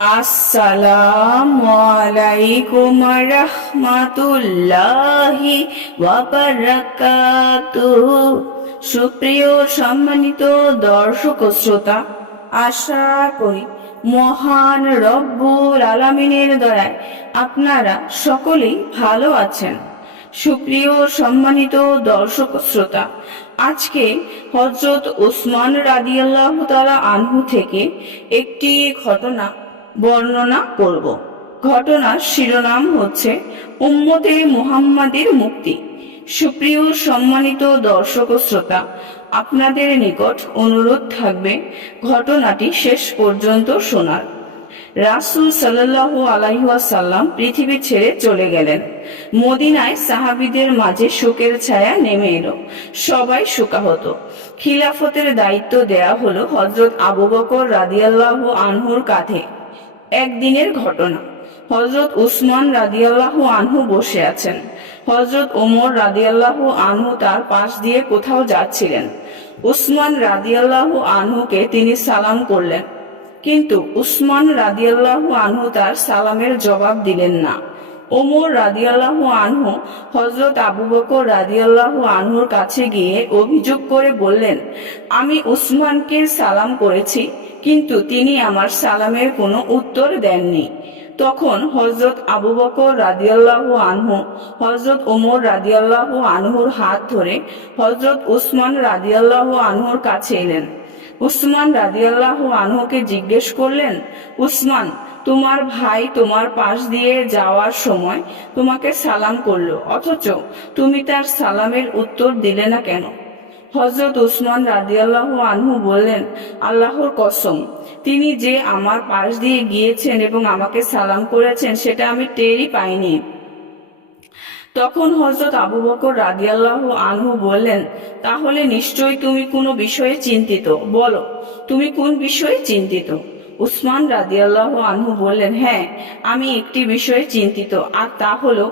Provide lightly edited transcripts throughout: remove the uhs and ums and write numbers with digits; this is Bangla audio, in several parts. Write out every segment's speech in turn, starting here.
আসসালামু আলাইকুম রহমাতুল্লাহি ওয়া বারাকাতুহু। সুপ্রিয় সম্মানিত দর্শক ও শ্রোতা, আশা করি মহান রব্বুল আলামিনের দয়ায় আপনারা সকলেই ভালো আছেন। সুপ্রিয় সম্মানিত দর্শক ও শ্রোতা, আজকে হযরত উসমান রাদিয়াল্লাহু তাআলা আনহু থেকে একটি ঘটনা বর্ণনা করব। ঘটনার শিরোনাম হচ্ছে উম্মতে মুহাম্মাদের মুক্তি। সুপ্রিয় সম্মানিত দর্শক ও শ্রোতা, আপনাদের নিকট অনুরোধ থাকবে ঘটনাটি শেষ পর্যন্ত শোনার। রাসূল সাল্লাল্লাহু আলাইহি ওয়াসাল্লাম পৃথিবী ছেড়ে চলে গেলেন। মদিনায় সাহাবীদের মাঝে শোকের ছায়া নেমে এলো। সবাই শোকাহত। খিলাফতের দায়িত্ব দেয়া হলো হযরত আবু বকর রাদিয়াল্লাহু আনহুর কাঁধে। একদিনের ঘটনা, হযরত উসমান রাদিয়াল্লাহু আনহু বসে আছেন। হযরত ওমর রাদিয়াল্লাহু আনহু তার পাশ দিয়ে কোথাও যাচ্ছিলেন। উসমান রাদিয়াল্লাহু আনহুকে তিনি সালাম করলেন, কিন্তু উসমান রাদিয়াল্লাহু আনহু তার সালামের জবাব দিলেন না। ওমর রাদিয়াল্লাহু আনহু হযরত আবু বকর রাদিয়াল্লাহু আনহুর কাছে গিয়ে অভিযোগ করে বললেন, আমি উসমানকে সালাম করেছি, কিন্তু তিনি আমার সালামের কোনো উত্তর দেননি। তখন হযরত আবু বকর রাদিয়াল্লাহু আনহু হযরত ওমর রাদিয়াল্লাহু আনহুর হাত ধরে হযরত উসমান রাদিয়াল্লাহু আনহুর কাছে এলেন। উসমান রাদিয়াল্লাহু আনহুকে জিজ্ঞেস করলেন, উসমান, তোমার ভাই তোমার পাশ দিয়ে যাওয়ার সময় তোমাকে সালাম করলো, অথচ তুমি তার সালামের উত্তর দিলে না কেন? হযরত উসমান রাদিয়াল্লাহু আনহু বললেন, আল্লাহর কসম, তিনি যে আমার পাশ দিয়ে গিয়েছেন এবং আমাকে সালাম করেছেন সেটা আমি টেরই পাইনি। তখন হযরত আবু বকর রাদিয়াল্লাহু আনহু বললেন, তাহলে নিশ্চয়ই তুমি কোনো বিষয়ে চিন্তিত, বলো তুমি কোন বিষয়ে চিন্তিত? উসমান রাদিয়াল্লাহু আনহু বললেন, হ্যাঁ, আমি একটি বিষয়ে চিন্তিত, আর তা হলো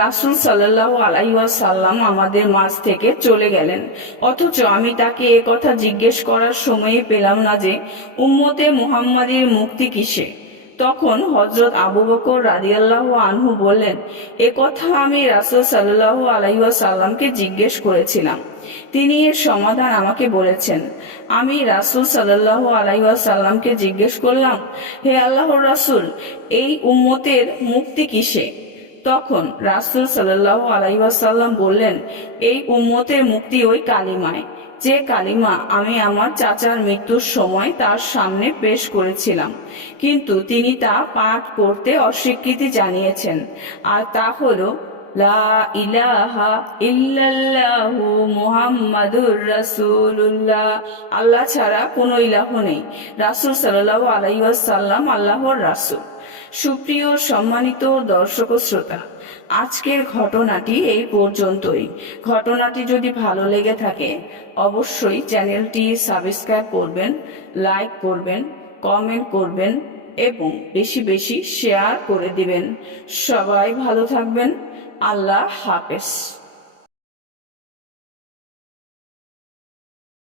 রাসূল সাল্লাল্লাহু আলাইহি ওয়াসাল্লাম আমাদের মাঝ থেকে চলে গেলেন, অথচ আমি তাকে কথা জিজ্ঞেস করার সময়ই পেলাম না যে উম্মতে মুহাম্মাদের মুক্তি কিসে। তখন হযরত আবু বকর রাদিয়াল্লাহু আনহু বললেন, কথা আমি রাসূল সাল্লাল্লাহু আলাইহি ওয়াসাল্লামকে জিজ্ঞেস করেছিলাম, তিনি এর সমাধান আমাকে বলেছেন। আমি রাসূল সাল্লাল্লাহু আলাইহি ওয়াসাল্লামকে জিজ্ঞেস করলাম, হে আল্লাহর রাসূল, এই উম্মতের মুক্তি কিসে? তখন রাসূল সাল্লাল্লাহু আলাইহি ওয়াসাল্লাম বললেন, এই উম্মতের মুক্তি ওই কালিমায়, যে কালিমা আমি আমার চাচার মৃত্যুর সময় তার সামনে পেশ করেছিলাম, কিন্তু তিনি তা পাঠ করতে অস্বীকৃতি জানিয়েছেন, আর তা হলো লা ইলাহা ইল্লাল্লাহু মুহাম্মাদুর রাসূলুল্লাহ। আল্লাহ ছাড়া কোনো ইলাহ নেই, রাসূল সাল্লাল্লাহু আলাইহি ওয়াসাল্লাম আল্লাহর রাসূল। সুপ্রিয় সম্মানিত দর্শক ও শ্রোতা, আজকের ঘটনাটি এই পর্যন্তই। ঘটনাটি যদি ভালো লেগে থাকে অবশ্যই চ্যানেলটি সাবস্ক্রাইব করবেন, লাইক করবেন, কমেন্ট করবেন এবং বেশি বেশি শেয়ার করে দিবেন। সবাই ভালো থাকবেন। আল্লাহ হাফেজ।